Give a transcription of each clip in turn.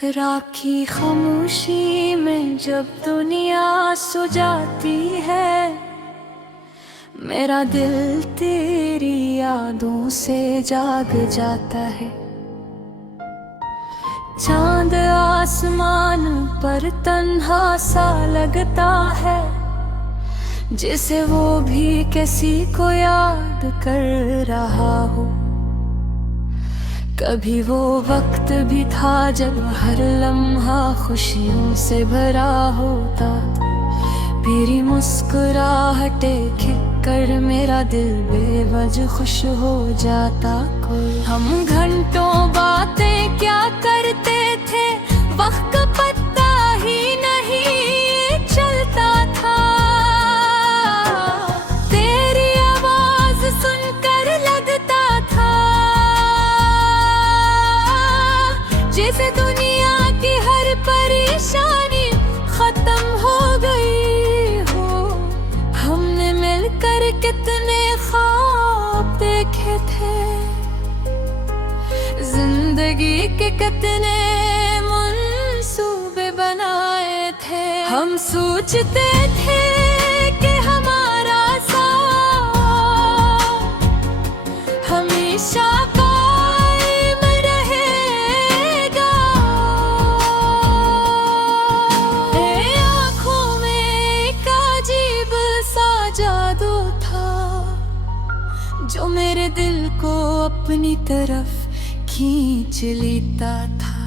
राखी खामोशी में जब दुनिया सो जाती है, मेरा दिल तेरी यादों से जाग जाता है। चांद आसमान पर तन्हा सा लगता है, जिसे वो भी किसी को याद कर रहा हो। कभी वो वक्त भी था जब हर लम्हा खुशियों से भरा होता। मेरी मुस्कुराहटें खिल कर मेरा दिल बेवजह खुश हो जाता। हम घंटों बातें क्या करते थे, वक्त का पता ही नहीं चलता था। तेरी आवाज सुनकर लगता था जैसे दुनिया की हर परेशानी खत्म हो गई हो। हमने मिलकर कितने ख्वाब देखे थे, जिंदगी के कितने मंसूबे बनाए थे। हम सोचते थे कि हमारा साथ हमेशा जो मेरे दिल को अपनी तरफ खींच लेता था।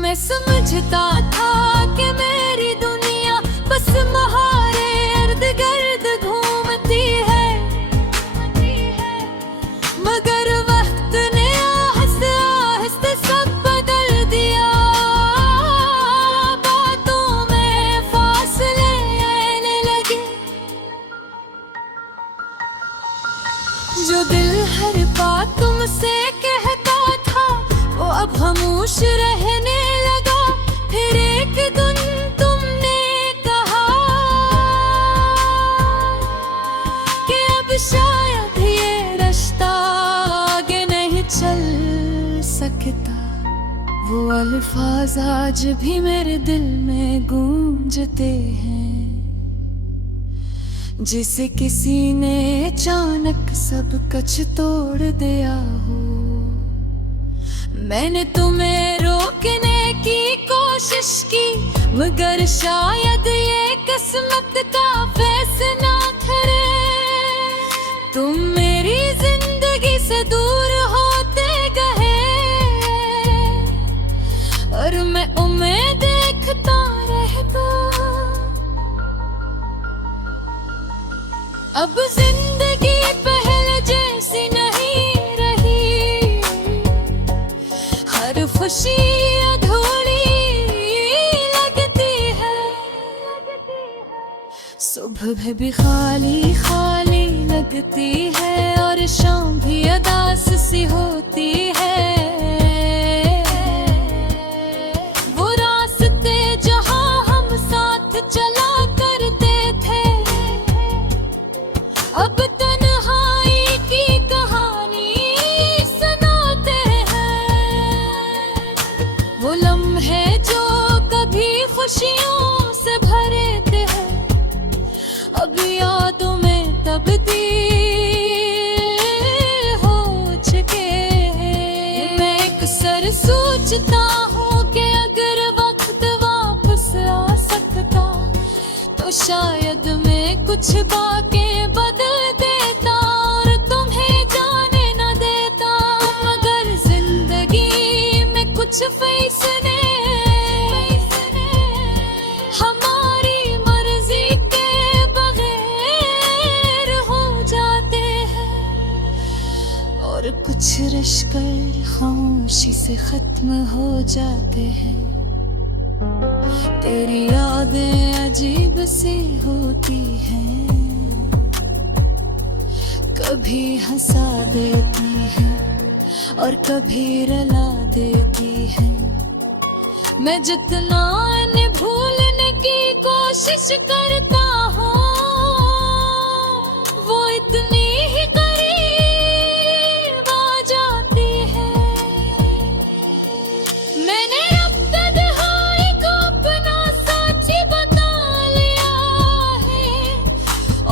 मैं समझता था कि मेरी दुनिया बस तुम्हारे इर्द गिर्द घूमती है, मगर वक्त ने आहिस्ते आहिस्ते सब बदल दिया। बातों में फासले आने लगे, जो दिल हर बात तुमसे कहता था वो अब खामोश रहने लगा। फिर एक दिन तुमने कहा कि अब शायद ये रिश्ता आगे नहीं चल सकता। वो अल्फाज आज भी मेरे दिल में गूंजते हैं, जिसे किसी ने अचानक सब कुछ तोड़ दिया हो। मैंने तुम्हें रोकने की कोशिश की, मगर शायद ये किस्मत का फैसला करे। तुम मेरी जिंदगी से दूर होते गए और मैं उम्मीद देखता रहता। अब जिंदगी पहले जैसी नहीं रही, हर खुशी अधूरी लगती है। सुबह भी खाली खाली लगती है और शाम भी उदास सी होती है। वो रास्ते जहां हम साथ चला करते थे, अब तन्हाई की कहानी सुनाते हैं। वो लम्हे जो कभी खुशियों से भरे थे, अब यादों में तब्दील हो चुके हैं। मैं अक्सर सोचता हूँ कि अगर वक्त वापस आ सकता तो शायद मैं कुछ बातें बदल देता और तुम्हें जाने न देता। मगर जिंदगी में कुछ फैसले हमारी मर्जी के बगैर हो जाते हैं, और कुछ रिश्ते खामोशी से खत्म हो जाते हैं। तेरी यादें अजीब सी होती हैं, कभी हंसा देती हैं और कभी रुला देती हैं। मैं जितना इन्हें भूलने की कोशिश करता हूँ, वो इतनी ही करीब आ जाती है। मैंने रब तन्हाई को अपना साथी बता लिया है,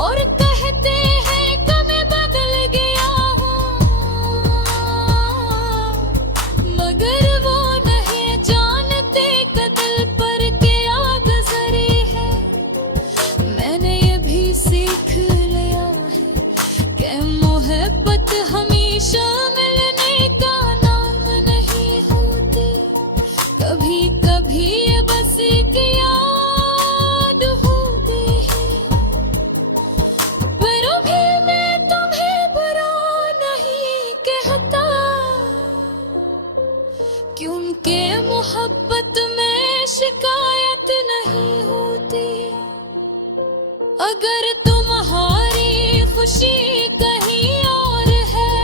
और कहते हैं कि मैं बदल गया हूँ, मगर वो नहीं जानते कि दिल पर क्या गुजरी है। मैंने ये भी सीख लिया है कि मोहब्बत हमेशा मिलने का नाम नहीं होती, कभी कभी ये बस एक याद होती है। पर भी मैं तुम्हें बुरा नहीं कहता, क्योंकि मोहब्बत में शिकायत नहीं होती। अगर तुम्हारी खुशी कहीं और है,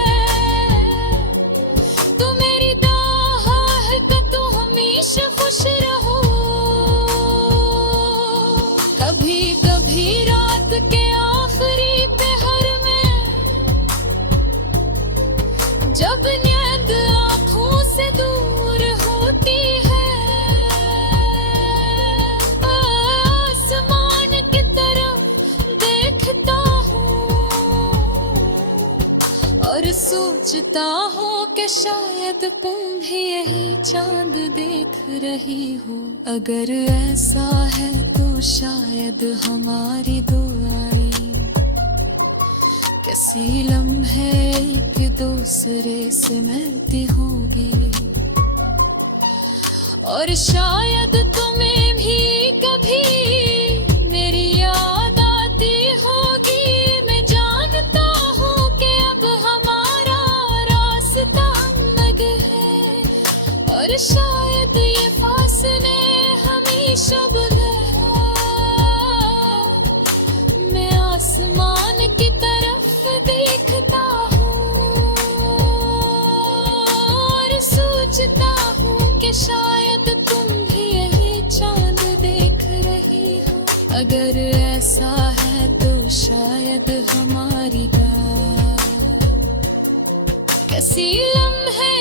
तो मेरी दुआ है कि तुम हमेशा खुश रहो। कभी कभी रात के आखिरी पहर में, जब नींद आँखों से दूर होती है, आसमान की तरफ देखता हूँ और सोचता हूँ कि शायद तुम भी यही चांद देख रही हो। अगर ऐसा है तो शायद हमारी दुआएं किसी लम्हे एक दूसरे से मिलती होगी, और शायद तुम्हें भी कभी मेरी याद आती होगी। मैं जानता हूँ कि अब हमारा रास्ता अलग है, और शायद ये फासले हमेशा बुलंद। मैं आसमान की तरफ देखता हूँ और सोचता हूँ कि शायद तुम भी यही चांद देख रही हो। अगर ऐसा है तो शायद हमारी किसी लम्हे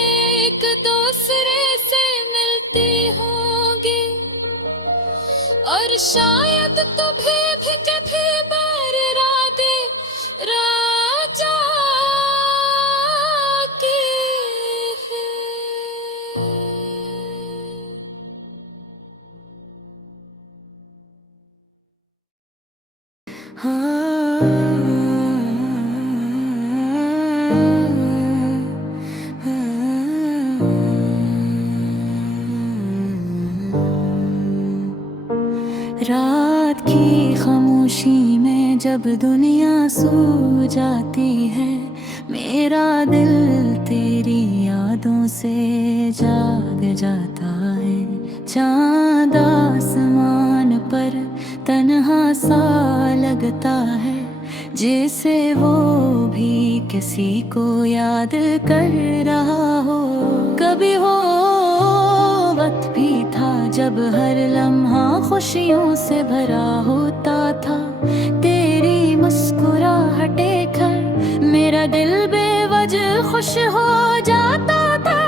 एक दूसरे से मिलती होगी, और शायद तुम्हें भी कभी बैर राधे राजा की है। रात की खामोशी में जब दुनिया सो जाती है, मेरा दिल तेरी यादों से जाग जाता है। चाँद आसमान पर तन्हा सा लगता है, जैसे वो भी किसी को याद कर रहा हो। कभी वो वक्त भी था जब हर लम्हा खुशियों से भरा होता था। तेरी मुस्कुराहट देखकर मेरा दिल बेवजह खुश हो जाता था।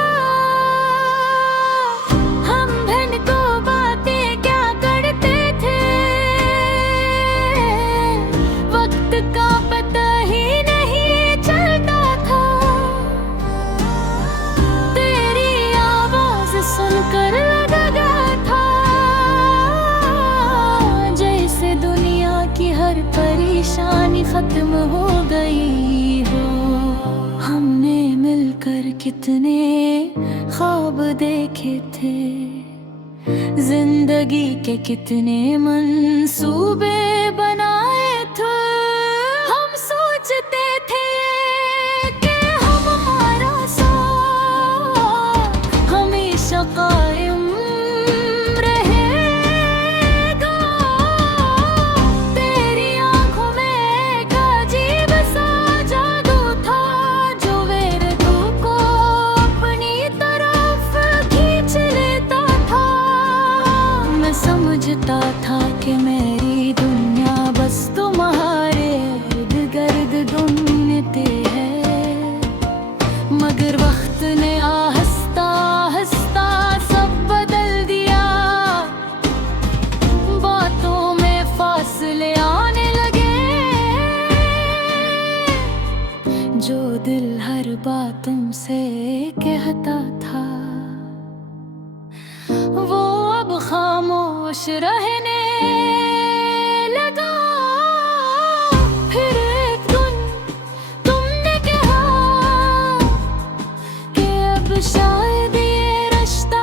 हम को बातें क्या करते थे, वक्त का पता ही नहीं चलता था। तेरी आवाज सुनकर लगा था जैसे दुनिया की हर परेशानी खत्म हो गई हो। हमने मिलकर कितने ख्वाब देखे थे, जिंदगी के कितने मंसूबे बनाए थे। हम सोचते थे कि हमारा साथ हमेशा कायम रहेगा। तेरी आंखों में एक अजीब सा जादू था, जो मेरे दिल को अपनी तरफ खींच लेता था। मैं समझता था कि मेरी दुनिया खामोश रहने लगा। फिर एक दिन तुमने कहा कि अब शायद ये रिश्ता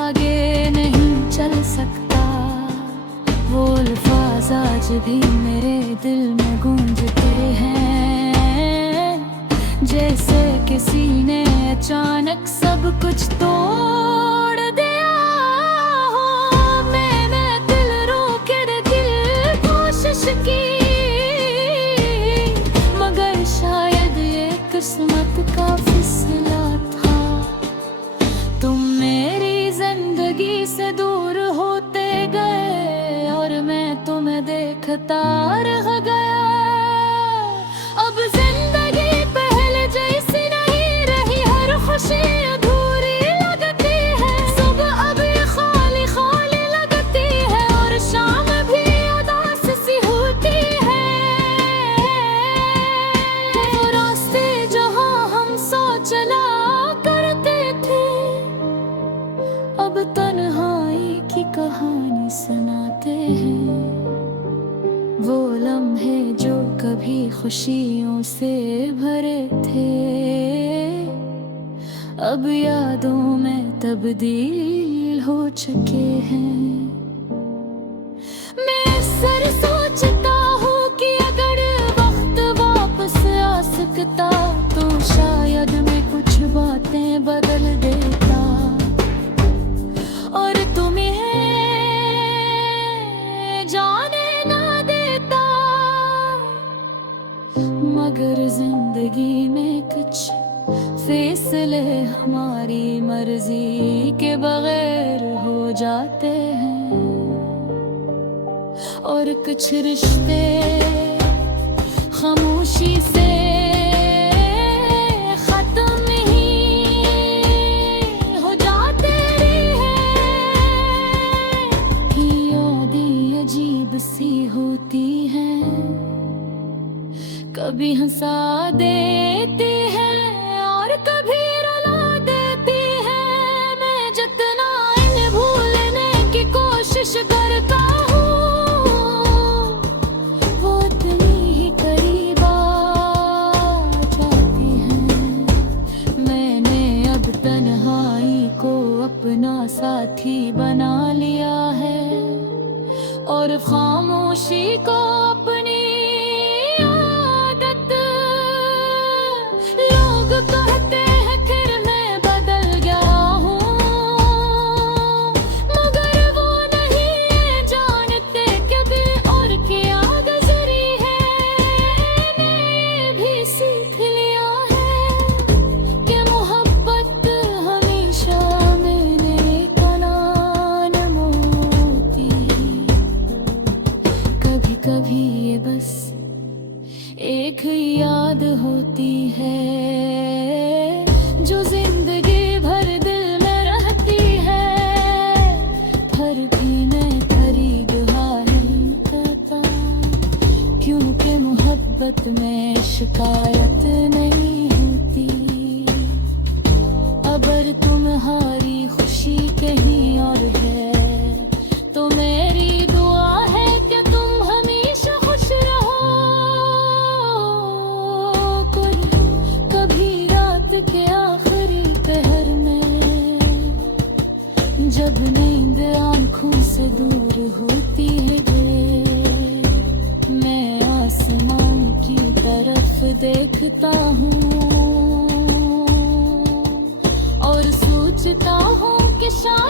आगे नहीं चल सकता। वो अल्फाज आज भी मेरे दिल में गूंजते हैं, जैसे किसी ने अचानक सब कुछ तोड़ दिया हो। मैंने दिल रोके दिल कोशिश की, मगर शायद ये किस्मत का फिसला था। तुम मेरी जिंदगी से दूर होते गए और मैं तुम्हें देखता रह गया। अब जिंदगी पहले जैसी नहीं रही, हर खुशी अधूरी लगती है। सुबह अब ये खाली खाली लगती है और शाम भी उदास सी होती है। वो रास्ते जहाँ हम सो चला करते थे, अब तन्हाई की कहानी सुनाते हैं। वो लम्हे जो कभी खुशियों से भरे थे, अब यादों में तब्दील हो चुके हैं। मैं अक्सर सोचता हूँ कि अगर वक्त वापस आ सकता तो शायद मैं कुछ बातें बदल देता और तुम्हें जाने ना देता। मगर जिंदगी में कुछ फैसले हमारी मर्जी के बगैर हो जाते हैं और कुछ रिश्ते खामोशी से खत्म ही हो जाते हैं। यादें अजीब सी होती हैं, कभी हंसा देती हैं और कभी रुला देती हैं। मैं जितना इन्हें भूलने की कोशिश करता हूँ, वो उतनी ही करीब आ जाती हैं। मैंने अब तन्हाई को अपना साथी बना लिया है और खामोशी को अपनी आदत। लोग कहते हैं फिर मैं बदल गया हूँ, मगर वो नहीं जानते कभी और क्या गुजरी है। मैं भी सीख लिया है कि मोहब्बत हमेशा मेरे का नाम होती। कभी कभी ये बस एक याद होती है जो जिंदगी भर दिल में रहती है। फिर भी मैं करीब नहीं करता, क्योंकि मोहब्बत में शिकायत नहीं होती। अगर तुम्हारी खुशी कहीं और है तो मेरी दुआ है कि तुम हमेशा खुश रहो। कभी रात के आखिरी पहर में जब नींद आंखों से दूर होती है, मैं आसमान की तरफ देखता हूँ और सोचता हूँ कि शायद